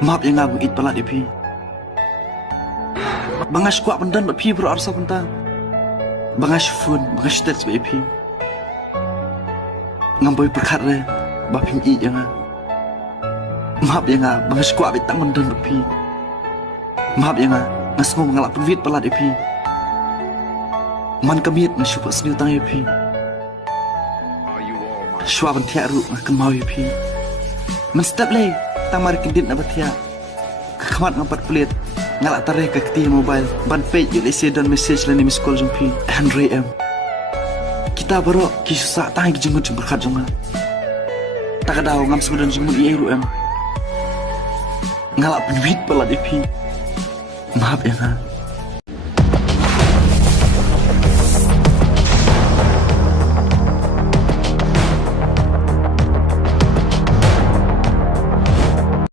Maaf yang ngagung it pala dipi. Bangas kuat pendan bapi bro arsa pentang. Bangas phone, bangas text bapi. Ngamboy perkat re, bapi i yang maaf yang bangas kuat betang pendan bapi. Maaf yang ngas ngomong ngalap penvit pala dipi. Man kamit nasupa seni utang bapi. Shua bantiak ru kemau bapi. Man step lay. Tamar kendit na batia kakamat ng patpulit ngalak tare ka kti mobile ban page yun isi dan message la ni miss call jumpi Andre M kita baro kisusa tang jenggut jum berkat jonga takadaw ngam sudan jenggut iya ru em ngalak duit pala dipi maaf ya